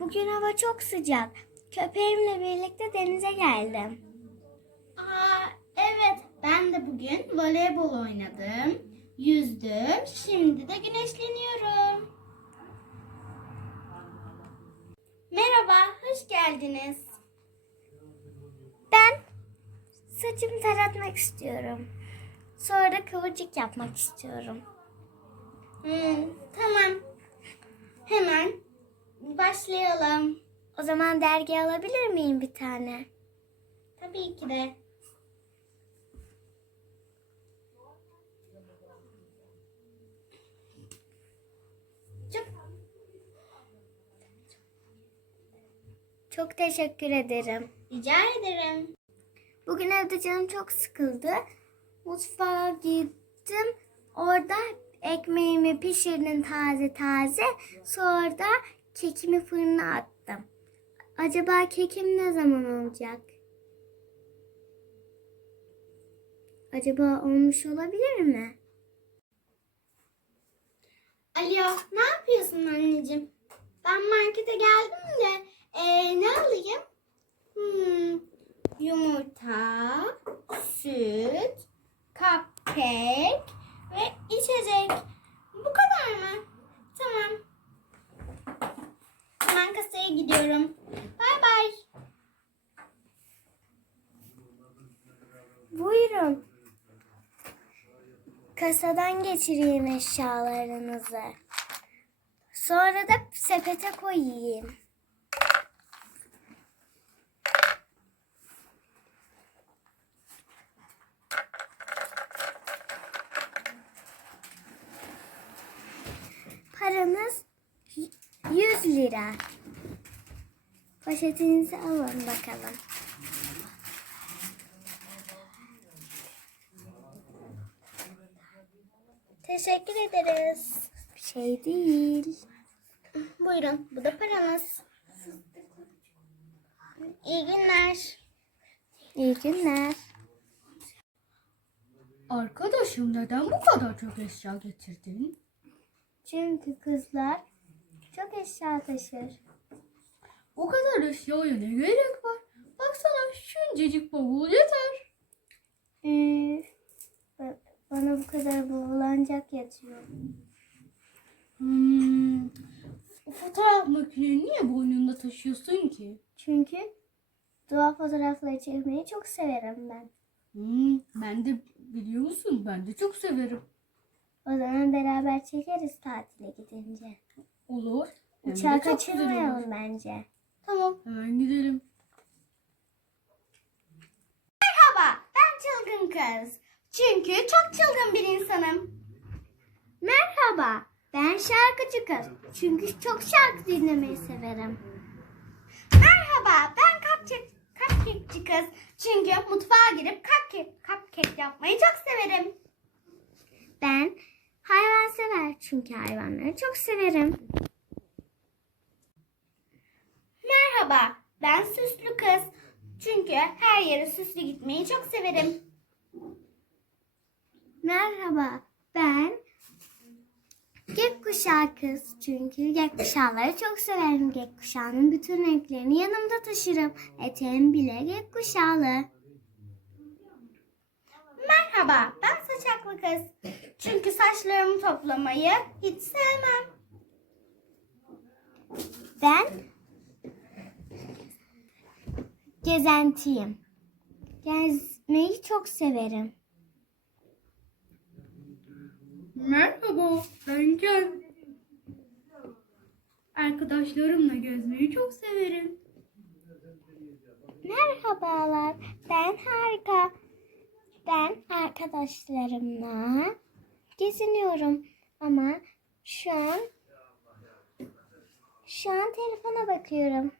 Bugün hava çok sıcak. Köpeğimle birlikte denize geldim. Aa, evet ben de bugün voleybol oynadım. Yüzdüm. Şimdi de güneşleniyorum. Merhaba, hoş geldiniz. Ben saçımı taratmak istiyorum. Sonra da kıvırcık yapmak istiyorum. Hmm, tamam. Hemen başlayalım. O zaman dergi alabilir miyim bir tane? Tabii ki de. Çok Çok teşekkür ederim. rica ederim. Bugün evde canım çok sıkıldı. Mutfağa gittim. Orada ekmeğimi pişirdim taze taze. Sonra da kekimi fırına attım. Acaba kekim ne zaman olacak? Acaba olmuş olabilir mi? Alo, ne yapıyorsun anneciğim? Ben markete geldim de ee, ne alayım? Hmm, yumurta, süt, cupcake ve içecek. Bu kadar Buyurun. Kasadan geçireyim eşyalarınızı. Sonra da sepete koyayım. Paranız y- 100 lira. Poşetinizi alın bakalım. Teşekkür ederiz. Bir şey değil. Buyurun, bu da paranız. İyi günler. İyi günler. Arkadaşım neden bu kadar çok eşya getirdin? Çünkü kızlar çok eşya taşır. O kadar eşyaya ne gerek var? Baksana şuncacık bavul yeter. Ba- bana bu kadar bavulancak yatıyor. Hmm. O fotoğraf makineni niye boynunda taşıyorsun ki? Çünkü doğa fotoğrafları çekmeyi çok severim ben. Hmm, ben de biliyor musun ben de çok severim. O zaman beraber çekeriz tatile gidince. Olur. Hem de Uçağı çok güzel olur. kaçırmayalım bence. Tamam hemen gidelim. Merhaba, ben çılgın kız. Çünkü çok çılgın bir insanım. Merhaba, ben şarkıcı kız. Çünkü çok şarkı dinlemeyi severim. Merhaba, ben cupcake, cupcake'ci kız. Çünkü mutfağa girip cupcake, cupcake yapmayı çok severim. Ben hayvansever çünkü hayvanları çok severim. Merhaba, ben süslü kız. Çünkü her yere süslü gitmeyi çok severim. Merhaba, ben gökkuşağı kız. Çünkü gökkuşağları çok severim. Gökkuşağının bütün renklerini yanımda taşırım. Eteğim bile gökkuşağlı. Merhaba, ben saçaklı kız. Çünkü saçlarımı toplamayı hiç sevmem. Ben gezentiyim. Gezmeyi çok severim. Merhaba ben Ken. Arkadaşlarımla gezmeyi çok severim. Merhabalar, ben Harika. Ben arkadaşlarımla geziniyorum ama şu an şu an telefona bakıyorum.